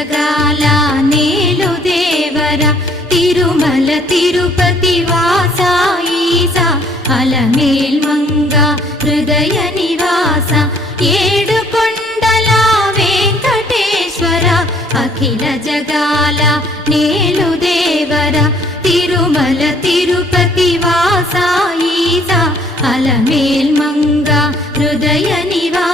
జగాల నేలు దేవర తిరుమల తిరుపతి వాస ఈసా అలమేల్ మంగ హృదయ నివాస ఏడు కొండల వెంకటేశ్వర అఖిల జగాల నేలు దేవర తిరుమల తిరుపతి వాస ఈసా అలమేల్ మంగ హృదయ నివాస